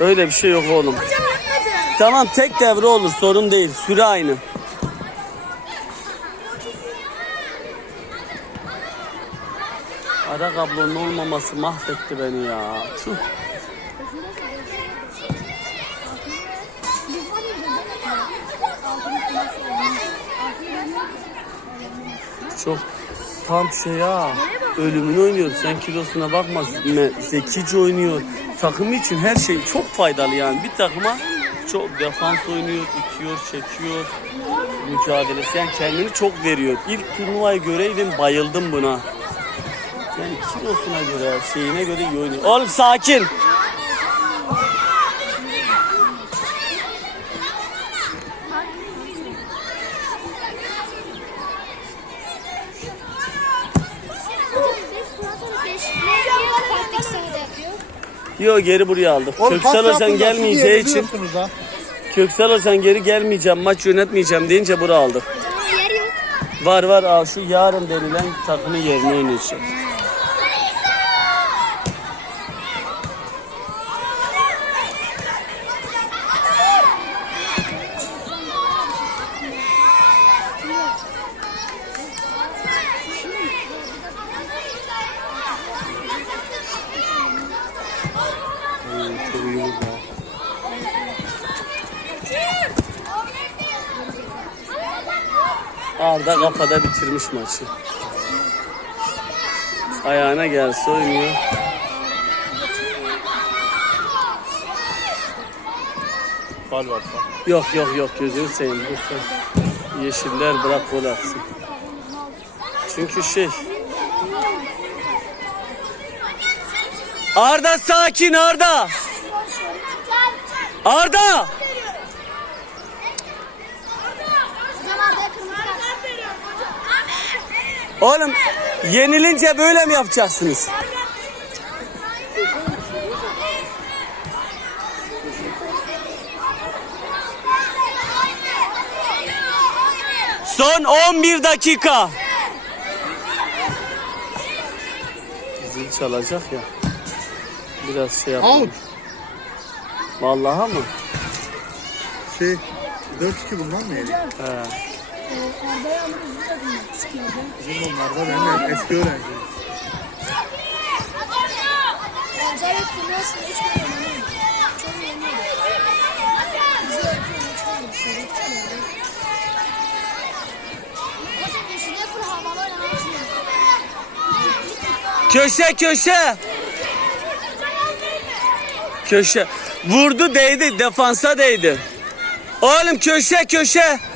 Öyle bir şey yok oğlum. Tamam tek devre olur sorun değil. Süre aynı. Ara kablonun olmaması mahvetti beni ya. Tüh. Çok tam şey ya. Ölümünü oynuyor. Sen kilosuna bakma. Zekice oynuyor. Takımı için her şey çok faydalı yani. Bir takıma çok defans oynuyor, itiyor, çekiyor. Mücadelesi yani kendini çok veriyor. İlk turnuvayı göreydim bayıldım buna. Yani kilosuna göre, şeyine göre iyi oynuyor. Oğlum sakin. Yo geri buraya aldık. Oğlum, Köksal siz gelmeyeceği için. Köksal Hocan geri gelmeyeceğim, maç yönetmeyeceğim deyince buraya aldık. Yok. Var var aa, şu yarın denilen takımın yerine oynayacak. Hmm, çok iyi oldu ya. Arda kafada bitirmiş maçı. Ayağına gelse oynuyor. Fal var fal. Yok yok yok gözünü seveyim. Yeşiller bırak gol atsın. Çünkü şey... Arda sakin Arda. Arda. Hocam Arda'ya kırmızı kart veriyor. Oğlum yenilince böyle mi yapacaksınız? Son 11 dakika. Zil çalacak ya. Biraz şey yapalım. Out. Vallahi mı? Şey 4-2 bundan mı yedi? He. Arda'ya hızlı takım çıkıyordu. Bizim onlarda benim eski öğrenci. Köşe köşe. Köşe. Vurdu değdi. Defansa değdi. Oğlum köşe köşe.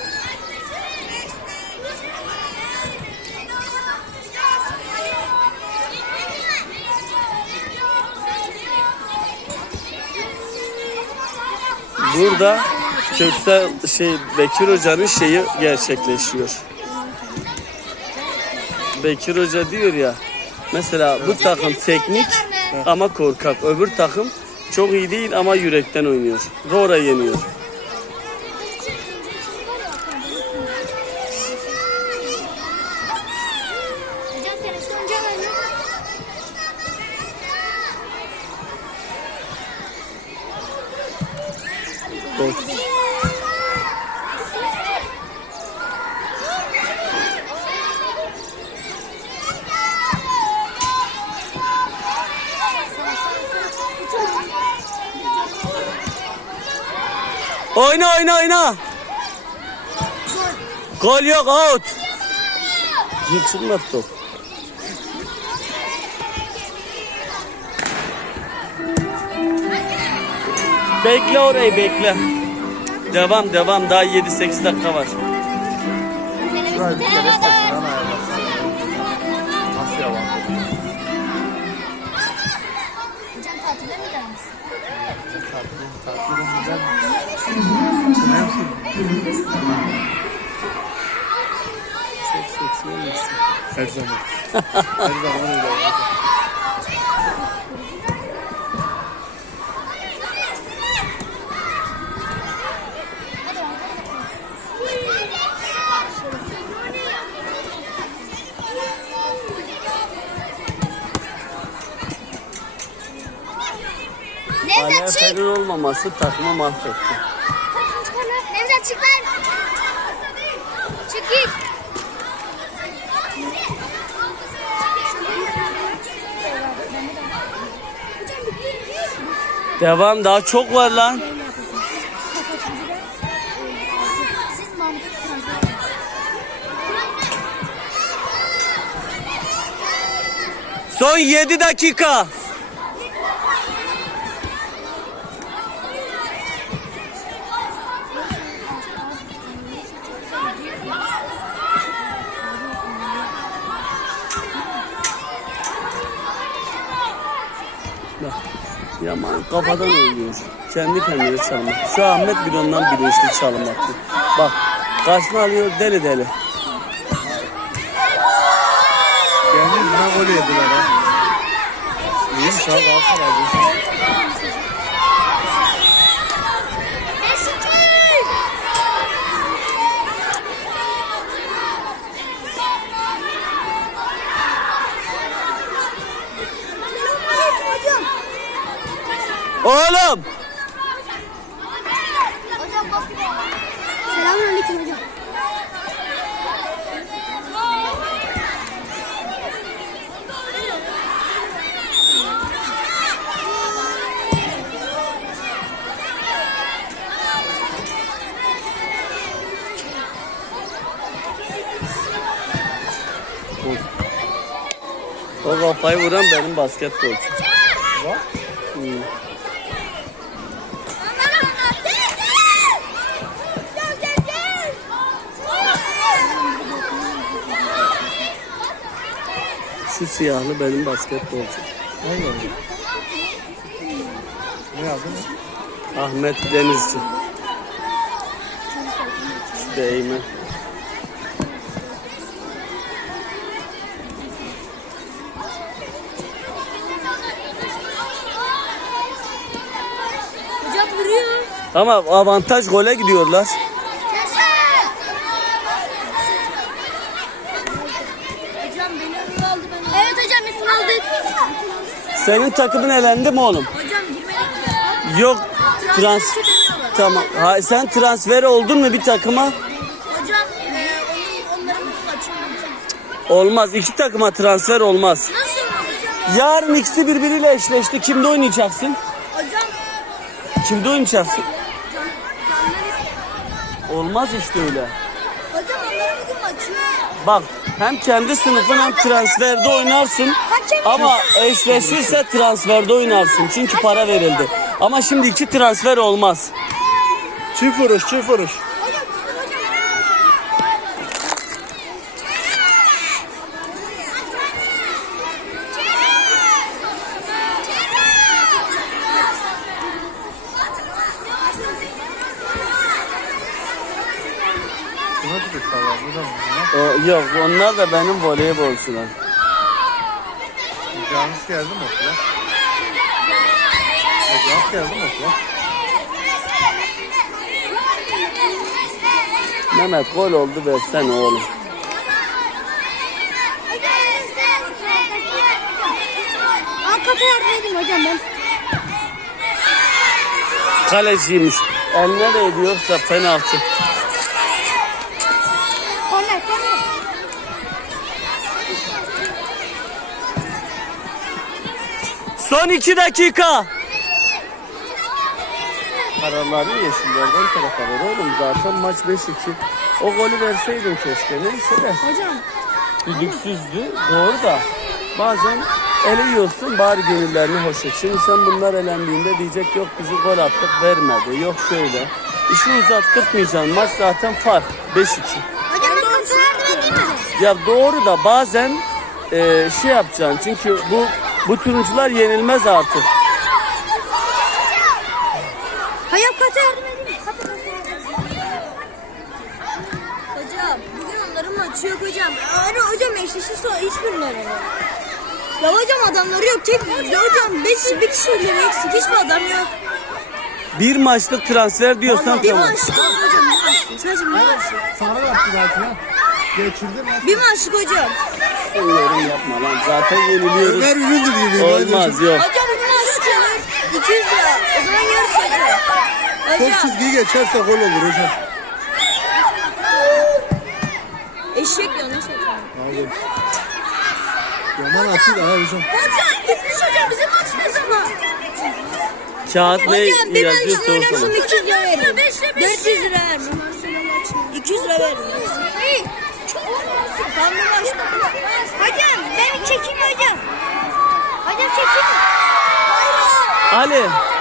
Burada Köksal şey Bekir Hoca'nın şeyi gerçekleşiyor. Bekir Hoca diyor ya mesela bu takım teknik ama korkak. Öbür takım çok iyi değil ama yürekten oynuyor. Rora yeniyor. Gol. Oyna oyna oyna. Gol yok out. Çıkmadı top. Bekle orayı bekle. Devam devam daha 7-8 dakika var. Şurayı bir kere kadar. saçından ayarlasana. Nasıl yalan? Tatlı, tatlı güzel. Önemsiz. Çok seksi olmasın. Her zaman. Her zaman öyle. Nevzat çık. Efe'nin olmaması takımı mahvetti. Nevzat çık lan. Çık git. Devam daha çok var lan. Son 7 dakika. Yaman kafadan oynuyor. Kendi kendine çalmak. Şu Ahmet bir ondan bilinçli çalmaktı. Bak karşısına alıyor deli deli. Kendi yüzünden gol yediler ha. İyiymiş abi Oğlum Selamünaleyküm hocam. o kafayı vuran benim basketbolcu. Bak. Hmm. Şu siyahlı benim basketbolcu. Allah. Ne yazdın? Ahmet Denizci. Değme. Ama avantaj gole gidiyorlar. Hocam beni önüne aldı ben. Evet hocam biz bunu aldık. Senin takımın elendi mi oğlum? Hocam girmedik. Yok. Trans Tamam. Ha, sen transfer oldun mu bir takıma? Hocam e, onların. Olmaz. İki takıma transfer olmaz. Nasıl? Yarın ikisi birbiriyle eşleşti. Kimde oynayacaksın? Hocam Kimde oynayacaksın? Olmaz işte öyle. Hocam onların bugün maçı. Bak hem kendi sınıfın hem transferde oynarsın. Ama eşleşirse transferde oynarsın. Çünkü para verildi. Ama şimdi iki transfer olmaz. Çift vuruş, çift vuruş. O, yok onlar da benim voleybolcular. Canis geldi mi okula? E, Canis geldi mi okula? Mehmet gol oldu versene oğlum. Hakikaten yardım edin hocam ben. Kaleciymiş. El nereye diyorsa penaltı. Son iki dakika. Kararları yeşillerden tarafa ver oğlum. Zaten maç 5-2. O golü verseydin keşke. Neyse de. Hocam. Düdüksüzdü. Doğru da. Bazen ele yiyorsun bari gönüllerini hoş et. Şimdi sen bunlar elendiğinde diyecek yok bizi gol attık vermedi. Yok şöyle. İşi uzattırmayacaksın. Maç zaten fark. 5-2. Hocam ben kontrol yardım edeyim mi? Ya doğru da bazen e, şey yapacaksın. Çünkü bu bu turuncular yenilmez artık. Hocam? Kata kata Hocam bugün onların maçı yok hocam. Hani hocam eşleşirse hiçbirleri yok. Ya hocam adamları yok. Tek ya hocam beş, bir kişileri eksik. Hiçbir adam yok. Bir maçlık transfer diyorsan Bir tamam. maçlık hocam bir maçlık. Sadece bir maçlık. Sana yaptı belki ya. Geçirdi mi? Bir maçlık hocam. Sen yorum yapma lan. Zaten yeniliyoruz. Ömer Ünlüdür gibi. Olmaz yok. Hocam bir maçlık. 200 lira. Hemen yarısı atıyor. Top Hocam çizgiyi geçerse gol olur hocam. eşek yanlış atıyor. Abi. Yaman atıyor da ha hocam. Hocam gitmiş hocam bizim maç ne zaman? Kağıt ne Hocam bir ben yazıyor şunu oynasın sorsana. 200 lira veririm. 400 lira veririm. 200 lira veririm. Hocam ben çekeyim hocam. Hocam çekeyim. Ali